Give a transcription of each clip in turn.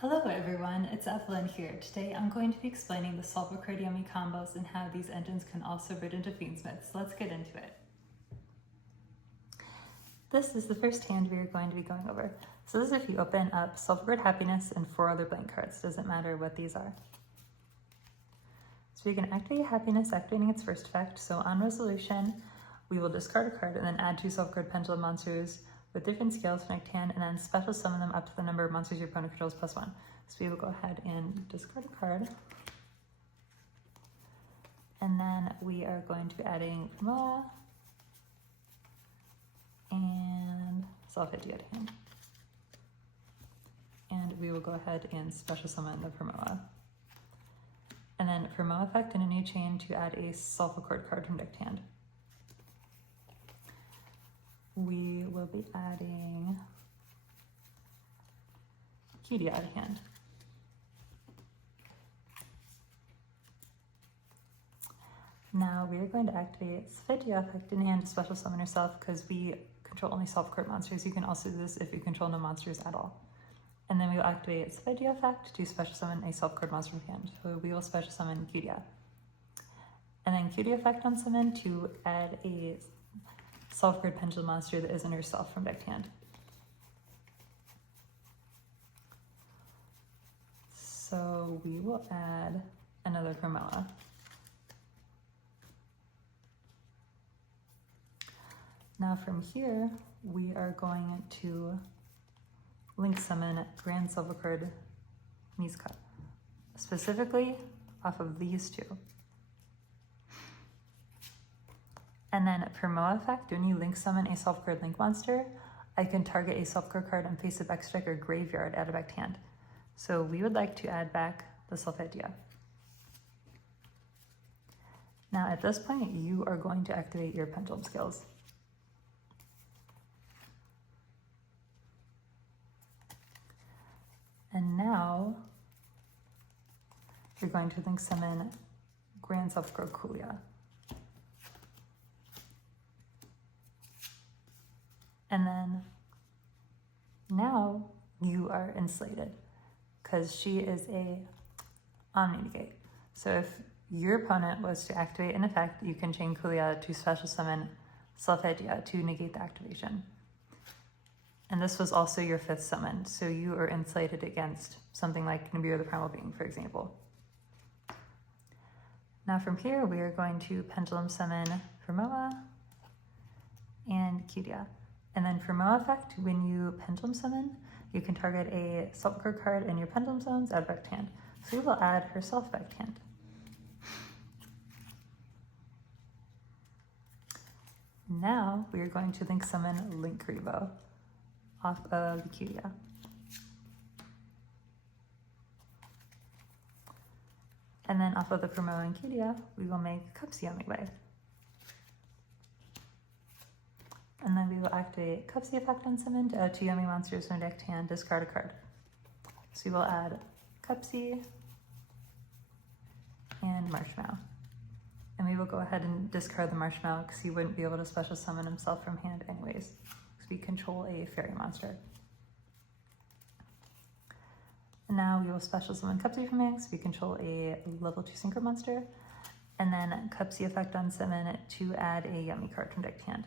Hello everyone, it's Evelyn here. Today I'm going to be explaining the Solfachord Yummy combos and how these engines can also bridge into Fiendsmith, so let's get into it. This is the first hand we are going to be going over. So this is if you open up Solfachord Happiness and 4 other blank cards, doesn't matter what these are. So we can activate Happiness, activating its first effect. So on resolution, we will discard a card and then add 2 Solfachord Pendulum monsters with different scales from your hand, and then special summon them up to the number of monsters your opponent controls +1. So we will go ahead and discard a card. And then we are going to be adding primoa and Solfachord Yummy hand. And we will go ahead and special summon the primoa. And then primoa effect in a new chain to add a Solfachord card from decked hand. We will be adding Cutie out of hand. Now we are going to activate Solfachord effect in hand to special summon yourself because we control only Solfachord monsters. You can also do this if you control no monsters at all. And then we will activate Solfachord effect to special summon a Solfachord monster from hand. So we will special summon Cutie. And then Cutie effect on summon to add a Solfachord Pendulum monster that isn't herself from decked hand. So we will add another primoa. Now from here, we are going to link summon Grand Solfachord Miska, specifically off of these 2. And then primoa effect, when you link summon a Solfachord link monster, I can target a Solfachord card and place it back to deck or graveyard out of decked hand. So we would like to add back the Solfachord. Now at this point, you are going to activate your pendulum skills. And now you're going to link summon Grand Solfachord Kulia. And then now you are insulated because she is a omni-negate. So if your opponent was to activate an effect, you can chain Kulia to special summon Solfachord to negate the activation. And this was also your 5th summon, so you are insulated against something like Nibiru the Primal Being, for example. Now from here, we are going to pendulum summon primoa and Cutie. And then primoa effect, when you pendulum summon, you can target a Solfachord card in your pendulum zones out of decked hand. So we will add herself back to hand. Now we are going to link summon Link Revo off of the Cutie. And then off of the primoa and Cutie, we will make Cupsy Yummy Way. And then we will activate Cupsy effect on summon to add 2 yummy monsters from decked hand, discard a card. So we will add Cupsy and Marshmallow. And we will go ahead and discard the Marshmallow because he wouldn't be able to special summon himself from hand anyways, because we control a fairy monster. And now we will special summon Cupsy from hand because we control a level 2 synchro monster. And then Cupsy effect on summon to add a yummy card from decked hand.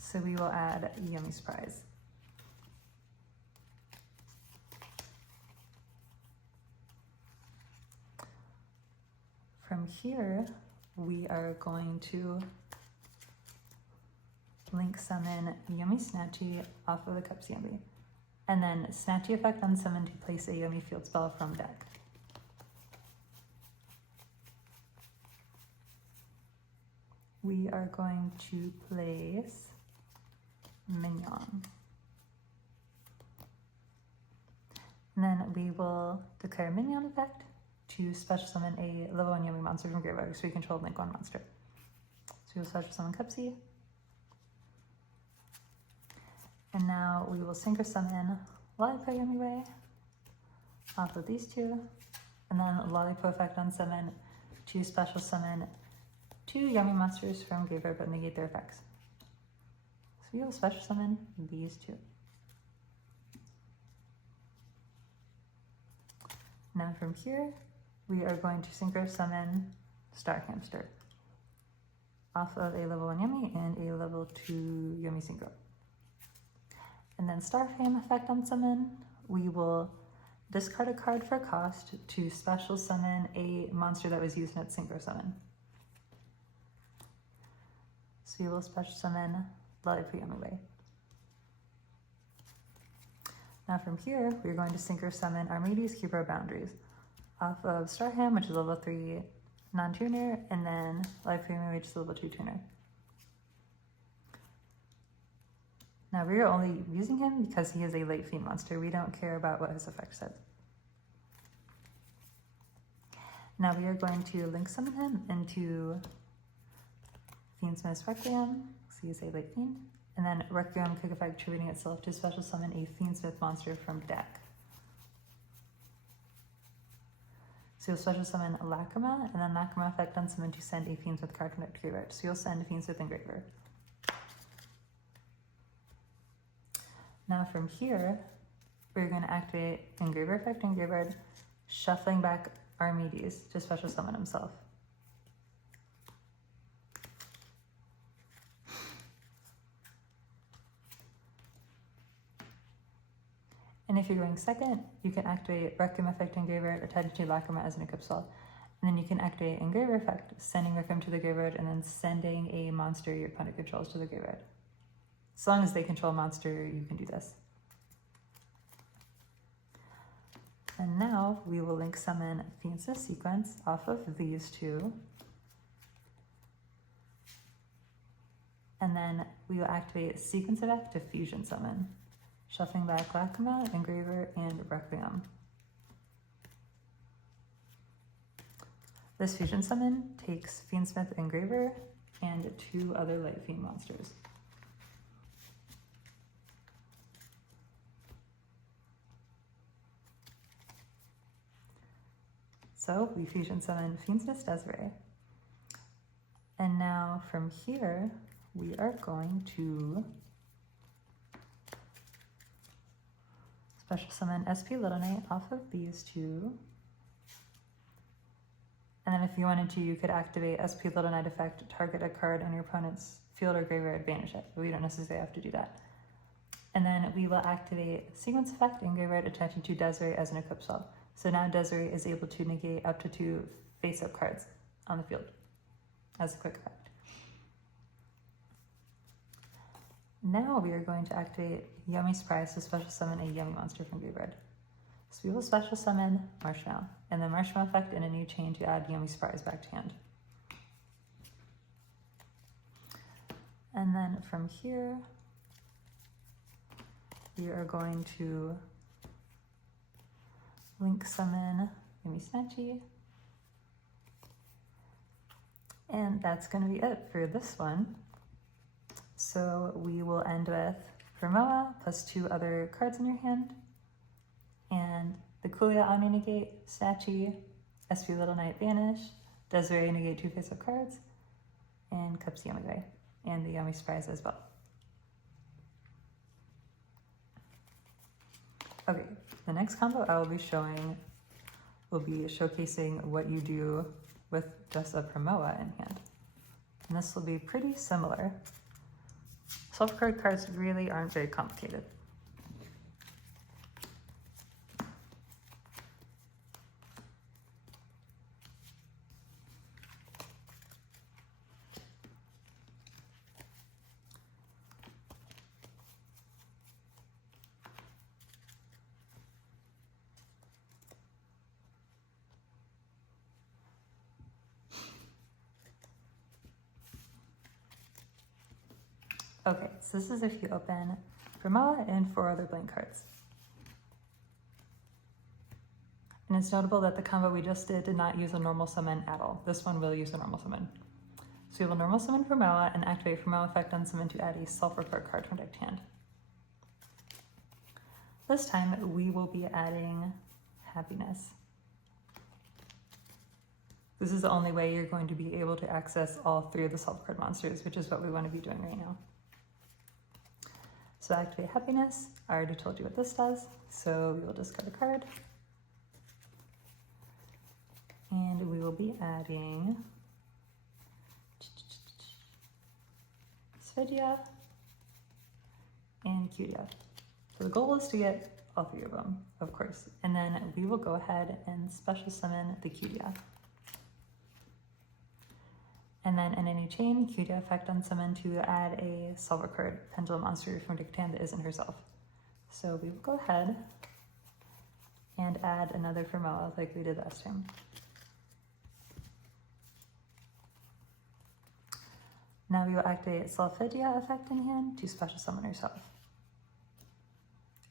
So we will add Yummy Surprise. From here, we are going to link summon Yummy Snatchy off of the Cupsy Yummy. And then Snatchy effect on summon to place a Yummy field spell from deck. We are going to place Mignon. And then we will declare Mignon effect to special summon a level 1 yummy monster from graveyard, so we control link 1 monster. So we will special summon Cupsy. And now we will synchro summon Lollipop Yummy Way off of these 2. And then Lollipop effect on summon to special summon 2 yummy monsters from graveyard but negate their effects. So we will special summon these two. Now from here, we are going to synchro summon Star Hamster off of a level 1 Yummy and a level 2 Yummy Synchro. And then Star Fam effect on summon, we will discard a card for cost to special summon a monster that was used in its synchro summon. So we will special summon Lollipop Yummy Way. Now from here, we're going to synchro summon Armades Keep Our Boundaries off of Starham, which is level 3 non-tuner, and then Lollipop Yummy Way, which is level 2 tuner. Now we are only using him because he is a late fiend monster. We don't care about what his effect says. Now we are going to link summon him into Fiendsmith's Requiem, because he is a late fiend. And then Requiem could effect attributing itself to special summon a Fiendsmith monster from deck. So you'll special summon Lacrima, and then Lacrima effect on summon to send a Fiendsmith card from deck to graveyard. So you'll send Fiendsmith Engraver. Now from here, we're going to activate Engraver effect in graveyard, shuffling back Armades to special summon himself. And if you're going second, you can activate Requiem effect in graveyard, attach to Lacrima as an equip spell. And then you can activate Engraver effect, sending Requiem to the graveyard, and then sending a monster your opponent controls to the graveyard. As long as they control a monster, you can do this. And now we will link summon Fiendsmith Sequence off of these two. And then we will activate Sequence effect to fusion summon, shuffling back Lacrima, Engraver, and Requiem. This fusion summon takes Fiendsmith Engraver and 2 other light fiend monsters. So we fusion summon Fiendsmith Desirae. And now from here, we are going to special summon SP Little Knight off of these two. And then if you wanted to, you could activate SP Little Knight effect, target a card on your opponent's field or graveyard, banish it. But we don't necessarily have to do that. And then we will activate Sequence effect in graveyard, attaching to Desirae as an equip spell. So now Desirae is able to negate up to 2 face-up cards on the field as a quick effect. Now we are going to activate Yummy Surprise to special summon a Yummy monster from graveyard. So we will special summon Marshmallow, and then Marshmallow effect in a new chain to add Yummy Surprise back to hand. And then from here, we are going to link summon Yummy Snatchy. And that's going to be it for this one. So we will end with primoa plus 2 other cards in your hand, and the Coolio Omni negate, Snatchy, SP Little Knight banish, Desirae negate 2 face-up cards, and Cups Yummy Way, and the Yummy Surprise as well. Okay, the next combo I will be showing will be showcasing what you do with just a primoa in hand. And this will be pretty similar. Solfachord cards really aren't very complicated. Okay, so this is if you open primoa and 4 other blank cards. And it's notable that the combo we just did not use a normal summon at all. This one will use a normal summon. So we will normal summon primoa and activate primoa effect on summon to add a Solfachord card from deck to hand. This time we will be adding Happiness. This is the only way you're going to be able to access all 3 of the Solfachord monsters, which is what we want to be doing right now. So activate happiness. I already told you what this does, so we will discard a card. And we will be adding Desirae and Cutia. So the goal is to get all three of them, of course. And then we will go ahead and special summon the Cutia. And then in any chain, Cutia effect on summon to add a Solfachord pendulum monster from deck to hand that isn't herself. So we will go ahead and add another primoa like we did last time. Now we will activate Solfachord effect in hand to special summon herself.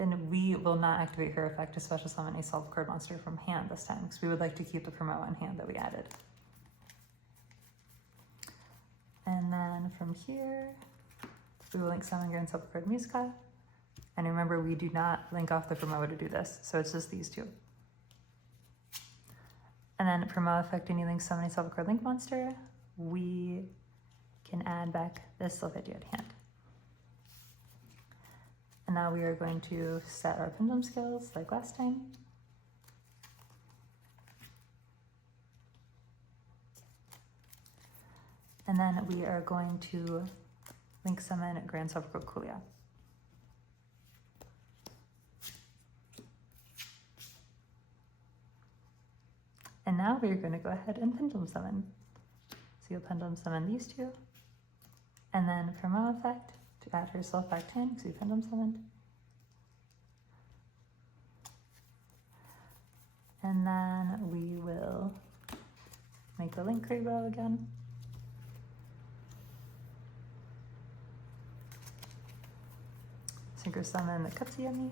And we will not activate her effect to special summon a Solfachord monster from hand this time, because we would like to keep the primoa in hand that we added. And then from here, we will link summon Grand Solfachord Musica. And remember, we do not link off the primoa to do this, so it's just these two. And then primoa effect when you link summon a Solfachord Link monster, we can add back this Solfachord to hand. And now we are going to set our pendulum skills like last time. And then we are going to link summon Grand Solfachord Kulia. And now we're going to go ahead and pendulum summon. So you'll pendulum summon these two. And then primoa effect to add herself back to hand because we pendulum summoned. And then we will make a link rainbow again. Synchro summon the Cupsy Yummy.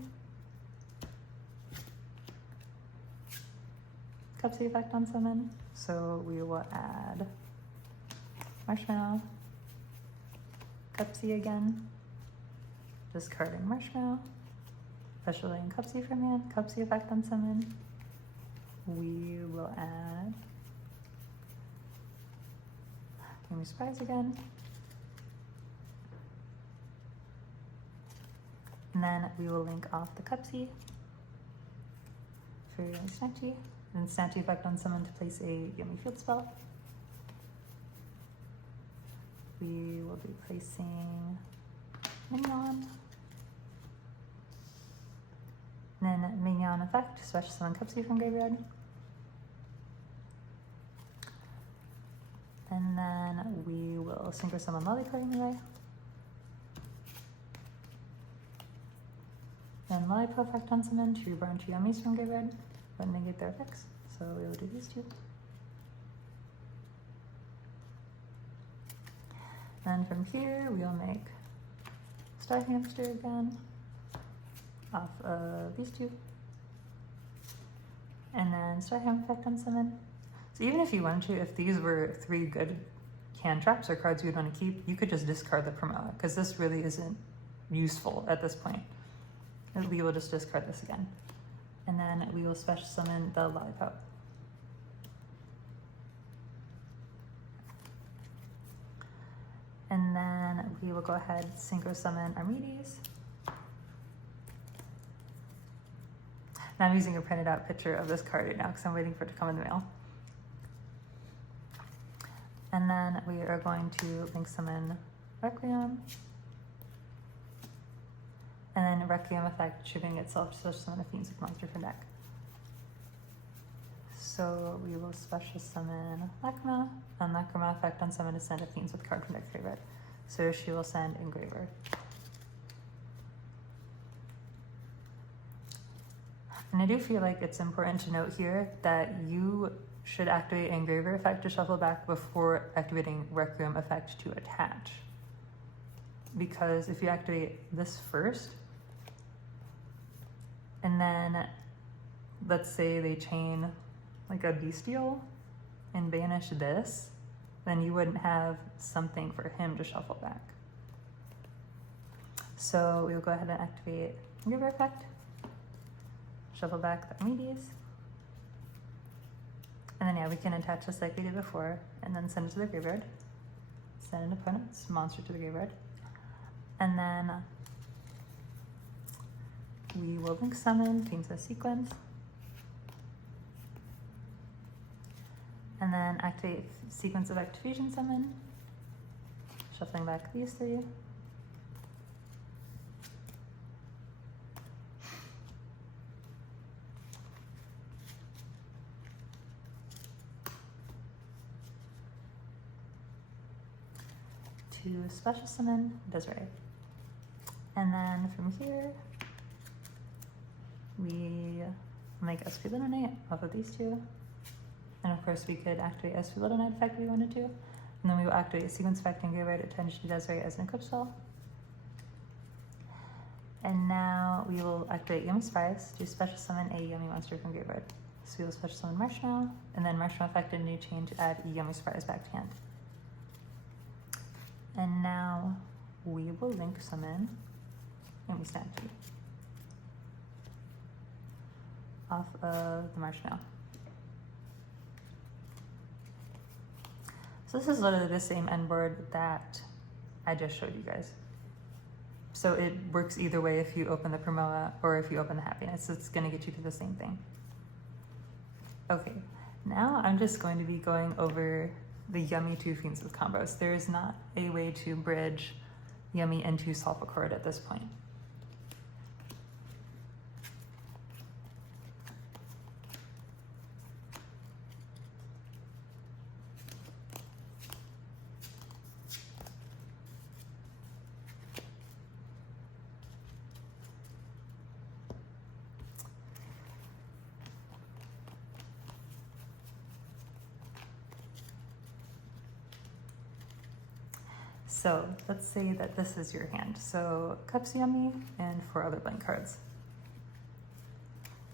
Cupsy effect on summon. So we will add Marshmallow. Cupsy again. Discarding Marshmallow. Special in Cupsy from hand. Cupsy effect on summon. We will add Yummy Surprise again. And then we will link off the Cupsy for Yummy Snatchy. And Snatchy effect on summon to place a Yummy Field spell. We will be placing Mignon. And then Mignon effect, special summon Cupsy from graveyard. And then we will synchro summon Lollipop anyway. And Lollipop effect on summon to reborn 2 Yummies from graveyard, but negate their effects. So we will do these two. Then from here, we'll make Star Hamster again off of these two. And then Star Ham effect on summon. So even if you wanted to, if these were 3 good hand traps or cards you would want to keep, you could just discard the primoa, because this really isn't useful at this point. And we will just discard this again. And then we will special summon the Lollipop. And then we will go ahead and synchro summon Armides. And I'm using a printed out picture of this card right now because I'm waiting for it to come in the mail. And then we are going to link summon Requiem. And then Requiem effect triggering itself to special summon a Fiendsmith monster from deck. So we will special summon Lacrima, and Lacrima effect on summon to send a Fiendsmith card from deck favorite. So she will send Engraver. And I do feel like it's important to note here that you should activate Engraver effect to shuffle back before activating Requiem effect to attach. Because if you activate this first, and then let's say they chain like a Bestial and banish this, then you wouldn't have something for him to shuffle back. So we'll go ahead and activate Engraver effect, shuffle back the Armides, and then yeah, we can attach this like we did before, and then send it to the graveyard. Send an opponent's monster to the graveyard. And then we will link summon Fiendsmith sequence. And then activate sequence of fusion summon. Shuffling back these three. To special summon Desirae. And then from here, we make SP Little Knight off of these two. And of course we could activate SP Little Knight effect if we wanted to. And then we will activate sequence effect and graveyard attention to Desirae as an equip spell. And now we will activate Yummy Surprise to special summon a Yummy monster from graveyard. So we will special summon Marshmallow, and then Marshmallow effect and new chain to add Yummy Surprise back to hand. And now we will link summon Yummy Statue off of the Marshmallow. So this is literally the same end board that I just showed you guys. So it works either way if you open the primoa or if you open the happiness. It's going to get you to the same thing. Okay, now I'm just going to be going over the Yummy to Fiendsmith combos. There is not a way to bridge Yummy into Solfachord at this point. So let's say that this is your hand. So Cups Yummy and 4 other blank cards.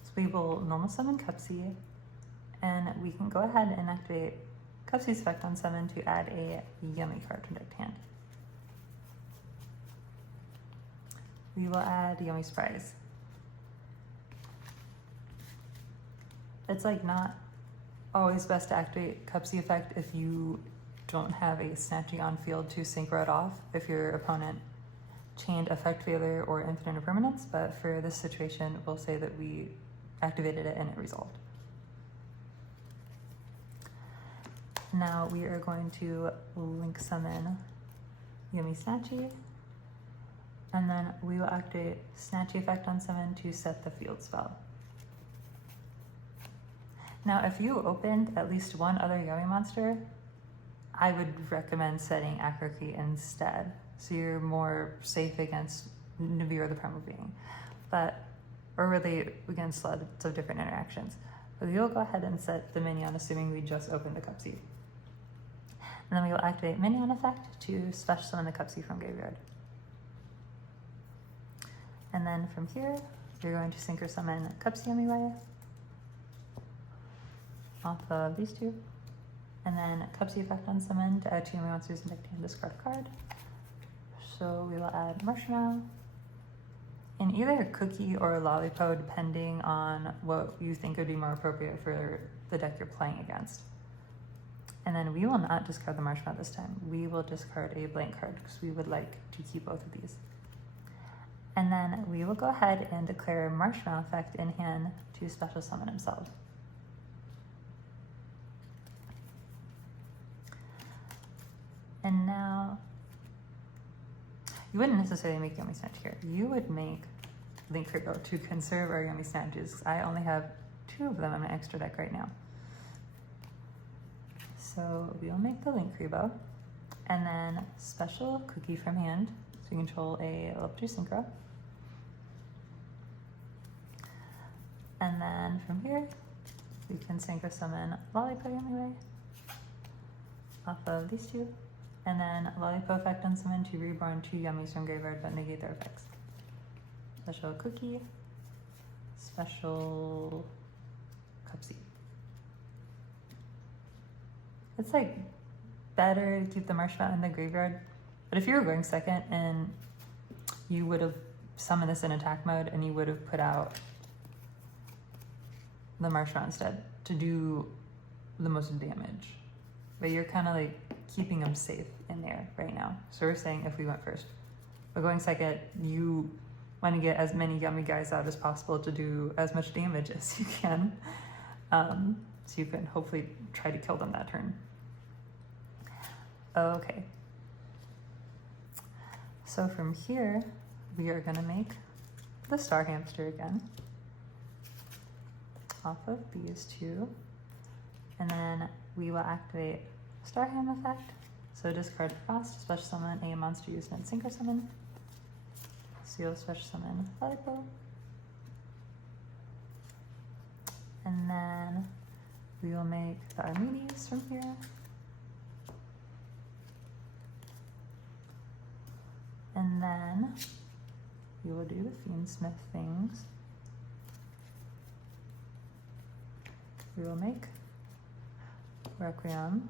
So we will normal summon Cupsy, and we can go ahead and activate Cupsy's effect on summon to add a Yummy card to deck hand. We will add Yummy Surprise. It's like not always best to activate Cupsy effect if you don't have a Snatchy on field to synchro it off if your opponent chained effect failure or infinite impermanence, but for this situation, we'll say that we activated it and it resolved. Now we are going to link summon Yummy Snatchy, and then we will activate Snatchy effect on summon to set the field spell. Now, if you opened at least one other Yummy monster, I would recommend setting Acroki instead, so you're more safe against Nibiru the Primal Being, or really against lots of different interactions. But we will go ahead and set the Minion, assuming we just opened the Cupsy. And then we will activate Minion effect to special summon the Cupsy from graveyard. And then from here, you're going to synchro summon Cupsy Yummy Way off of these two. And then Cupsy effect on summon to add 2 Yummy monsters and deck to hand, discard a card. So we will add Marshmallow in either Cookie or Lollipop, depending on what you think would be more appropriate for the deck you're playing against. And then we will not discard the Marshmallow this time. We will discard a blank card because we would like to keep both of these. And then we will go ahead and declare Marshmallow effect in hand to special summon himself. And now, you wouldn't necessarily make Yummy Snatch here. You would make Link Kribo to conserve our Yummy Snatches. I only have 2 of them in my extra deck right now. So we will make the Link Kribo, and then special Cookie from hand, so we control a level 2 synchro. And then from here, we can synchro summon Lollipop Yummy Way off of these 2. And then Lollipop effect on summon to reborn 2 Yummies from graveyard but negate their effects. Special Cookie, special Cupsy. It's like better to keep the Marshmallow in the graveyard, but if you were going second and you would have summoned this in attack mode and you would have put out the Marshmallow instead to do the most damage. But you're kind of like keeping them safe in there right now. So we're saying if we went first. But going second, you want to get as many yummy guys out as possible to do as much damage as you can. So you can hopefully try to kill them that turn. Okay. So from here, we are gonna make the star hamster again, off of these two, and then we will activate Star Ham effect. So discard Frost, special summon a monster used in Synchro Summon. So you'll special summon Lipo. And then we will make the Armenies from here. And then we will do the Fiendsmith things. We will make Requiem.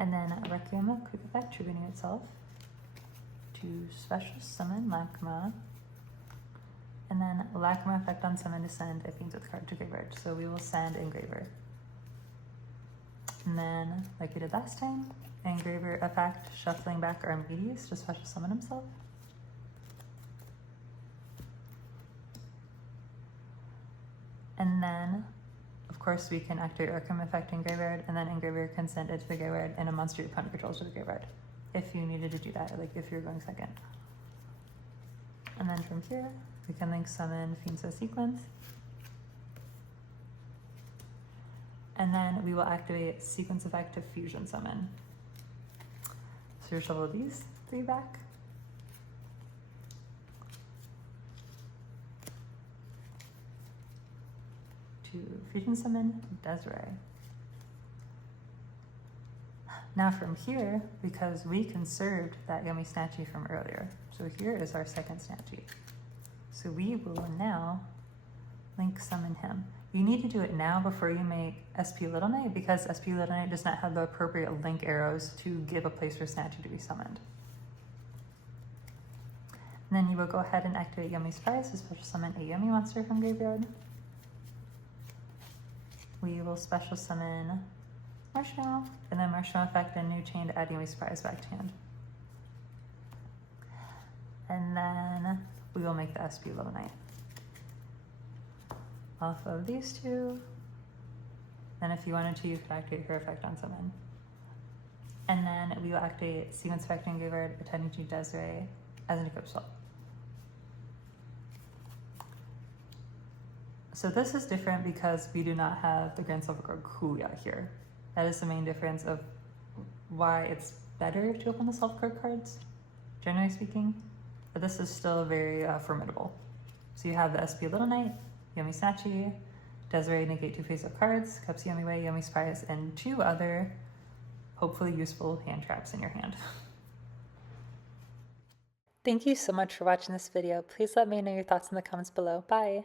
And then Requiem will quick effect triggering itself to special summon Lacma. And then Lacma effect on summon to send a Fiendsmith card to graveyard. So we will send Engraver. And then, like we did last time, Engraver effect shuffling back Armenides to special summon himself. And then, of course, we can activate Requiem effect in graveyard, and then Engraver can send it to the graveyard and a monster your opponent controls to the graveyard, if you needed to do that, like if you're going second. And then from here, we can link summon Fiendso Sequence. And then we will activate Sequence effect to fusion summon. So you shuffle these three back. To fusion summon Desirae. Now from here, because we conserved that Yummy Snatchy from earlier, so here is our second Snatchy. So we will now link summon him. You need to do it now before you make SP Little Knight, because SP Little Knight does not have the appropriate link arrows to give a place for Snatchy to be summoned. And then you will go ahead and activate Yummy Surprise to special summon a Yummy monster from graveyard. We will special summon Marshmallow, and then Marshmallow effect a new chain to add Yummy Surprise back to hand. And then we will make the SP Little Knight off of these two. Then if you wanted to, you could activate her effect on summon. And then we will activate Sequence effect in graveyard, attending to Desirae as an equip swap. So this is different because we do not have the Grand Solfachord Kuya here. That is the main difference of why it's better to open the Solfachord cards, generally speaking. But this is still very formidable. So you have the SP Little Knight, Yummy Snatchy, Desirae negate 2 face-up cards, Cups Yummy Way, Yummy Surprise, and 2 other hopefully useful hand traps in your hand. Thank you so much for watching this video. Please let me know your thoughts in the comments below. Bye!